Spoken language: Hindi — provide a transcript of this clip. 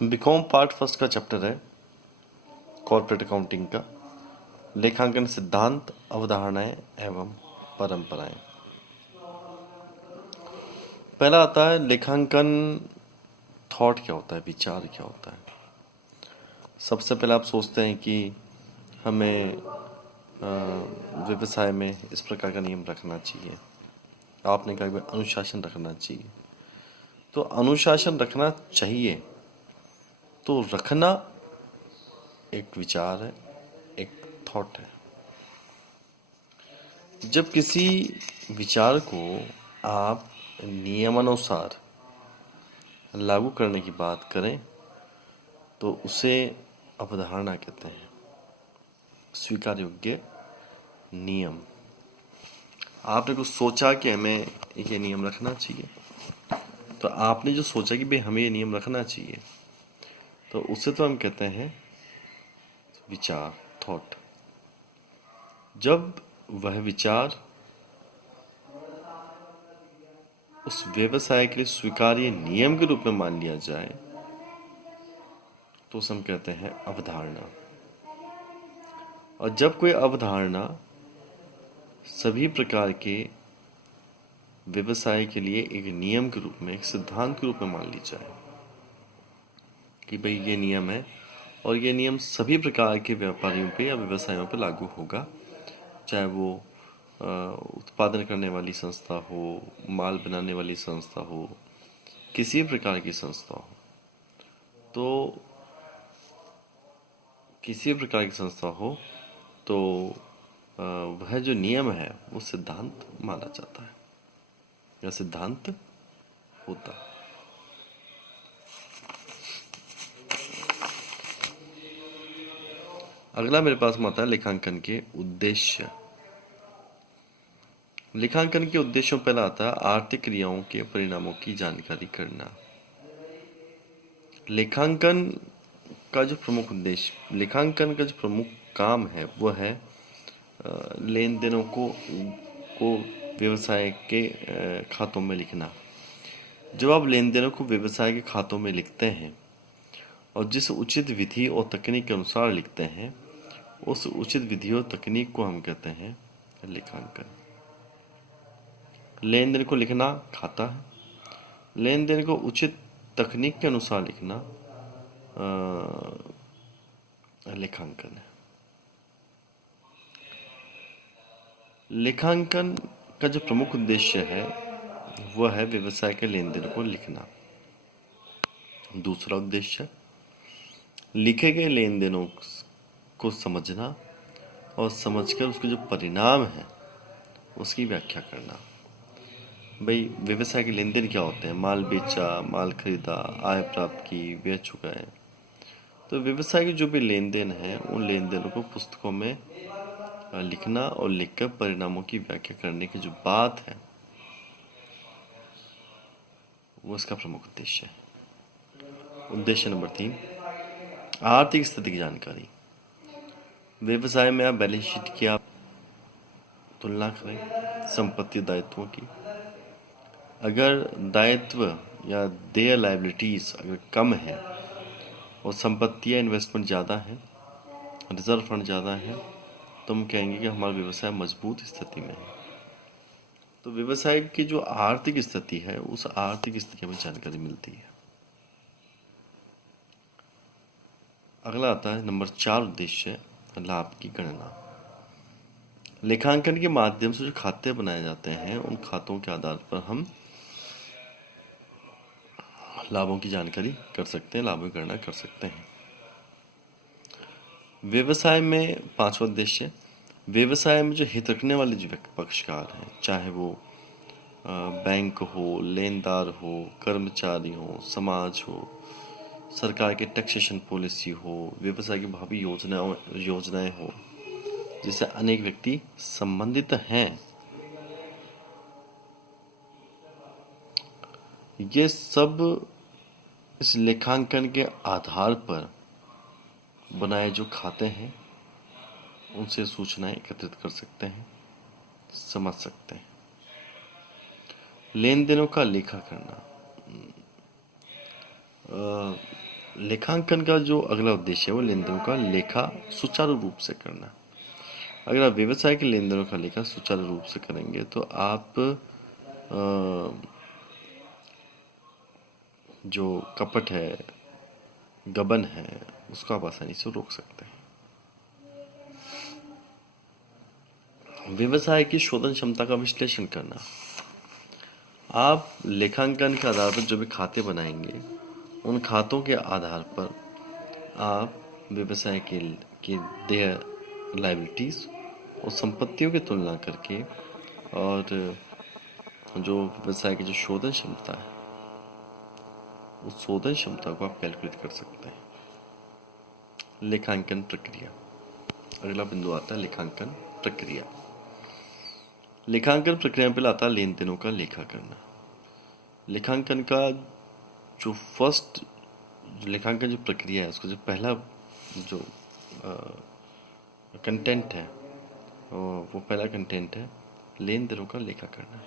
बीकॉम पार्ट फर्स्ट का चैप्टर है कॉर्पोरेट अकाउंटिंग का लेखांकन सिद्धांत, अवधारणाएं एवं परंपराएं। पहला आता है लेखांकन थॉट क्या होता है, विचार क्या होता है। सबसे पहले आप सोचते हैं कि हमें व्यवसाय में इस प्रकार का नियम रखना चाहिए। आपने कहा कि अनुशासन रखना चाहिए, तो अनुशासन रखना चाहिए तो रखना एक विचार है, एक थॉट है। जब किसी विचार को आप नियमानुसार लागू करने की बात करें तो उसे अवधारणा कहते हैं, स्वीकार योग्य नियम। आपने कुछ सोचा कि हमें ये नियम रखना चाहिए, तो आपने जो सोचा कि भाई हमें ये नियम रखना चाहिए, तो उसे तो हम कहते हैं विचार, थॉट। जब वह विचार उस व्यवसाय के लिए स्वीकार्य नियम के रूप में मान लिया जाए तो उसे हम कहते हैं अवधारणा। और जब कोई अवधारणा सभी प्रकार के व्यवसाय के लिए एक नियम के रूप में, एक सिद्धांत के रूप में मान ली जाए कि भाई ये नियम है और ये नियम सभी प्रकार के व्यापारियों पे या व्यवसायों पे लागू होगा, चाहे वो उत्पादन करने वाली संस्था हो, माल बनाने वाली संस्था हो, किसी प्रकार की संस्था हो, तो किसी प्रकार की संस्था हो तो वह जो नियम है वो सिद्धांत माना जाता है या सिद्धांत होता है। अगला मेरे पास आता है लेखांकन के उद्देश्य। लेखांकन के उद्देश्यों पहला आता है आर्थिक क्रियाओं के परिणामों की जानकारी करना। लेखांकन का जो प्रमुख उद्देश्य, लेखांकन का जो प्रमुख काम है वो है लेन देनों को व्यवसाय के खातों में लिखना। जब आप लेन देनों को व्यवसाय के खातों में लिखते हैं और जिस उचित विधि और तकनीक के अनुसार लिखते हैं, उस उचित विधि और तकनीक को हम कहते हैं लेखांकन। लेन देन को लिखना खाता है, लेन देन को उचित तकनीक के अनुसार लिखना लेखांकन है। लेखांकन का जो प्रमुख उद्देश्य है वह है व्यवसाय के लेन देन को लिखना। दूसरा उद्देश्य लिखे गए लेन देनों को समझना और समझकर उसके जो परिणाम है उसकी व्याख्या करना। भाई व्यवसाय के लेन देन क्या होते हैं? माल बेचा, माल खरीदा, आय प्राप्त की, व्यय चुकाए। तो व्यवसाय के जो भी लेन देन है उन लेन देनों को पुस्तकों में लिखना और लिखकर परिणामों की व्याख्या करने की जो बात है वो इसका प्रमुख उद्देश्य है। उद्देश्य नंबर 3, आर्थिक स्थिति की जानकारी। व्यवसाय में आप बैलेंस शीट की आप तुलना करें संपत्ति दायित्वों की। अगर दायित्व या देय लायबिलिटीज अगर कम है और संपत्तियां इन्वेस्टमेंट ज़्यादा है, रिजर्व फंड ज़्यादा है, तो हम कहेंगे कि हमारा व्यवसाय मजबूत स्थिति में है। तो व्यवसाय की जो आर्थिक स्थिति है उस आर्थिक स्थिति में जानकारी मिलती है। अगला आता है नंबर 4 उद्देश्य, लाभ की गणना। लेखांकन के माध्यम से जो खाते बनाए जाते हैं उन खातों के आधार पर हम लाभों की जानकारी कर सकते हैं, लाभों की गणना कर सकते हैं। व्यवसाय में 5वां उद्देश्य, व्यवसाय में जो हित रखने वाले जो पक्षकार हैं, चाहे वो बैंक हो, लेनदार हो, कर्मचारी हो, समाज हो, सरकार के टैक्सेशन पॉलिसी हो, व्यवसाय की भावी योजनाएं हो, जिससे अनेक व्यक्ति संबंधित हैं, ये सब इस लेखांकन के आधार पर बनाए जो खाते हैं उनसे सूचनाएं एकत्रित कर सकते हैं, समझ सकते हैं। लेन देनों का लेखा करना। लेखांकन का जो अगला उद्देश्य है वो लेन देनों का लेखा सुचारू रूप से करना। अगर आप व्यवसाय के लेन देनों का लेखा सुचारू रूप से करेंगे तो आप जो कपट है, गबन है, उसको आप आसानी से रोक सकते हैं। व्यवसाय की शोधन क्षमता का विश्लेषण करना। आप लेखांकन के आधार पर जो भी खाते बनाएंगे, उन खातों के आधार पर आप व्यवसाय के देय, लायबिलिटीज और संपत्तियों की तुलना करके और जो व्यवसाय की जो शोधन क्षमता है, उस शोधन क्षमता को आप कैलकुलेट कर सकते हैं। लेखांकन प्रक्रिया, अगला बिंदु आता है लेखांकन प्रक्रिया। लेखांकन प्रक्रिया में पहले आता है लेन देनों का लेखा करना। लेखांकन का जो लेखांकन जो प्रक्रिया है, उसका जो पहला जो कंटेंट है, वो पहला कंटेंट है लेन देनों का लेखा करना।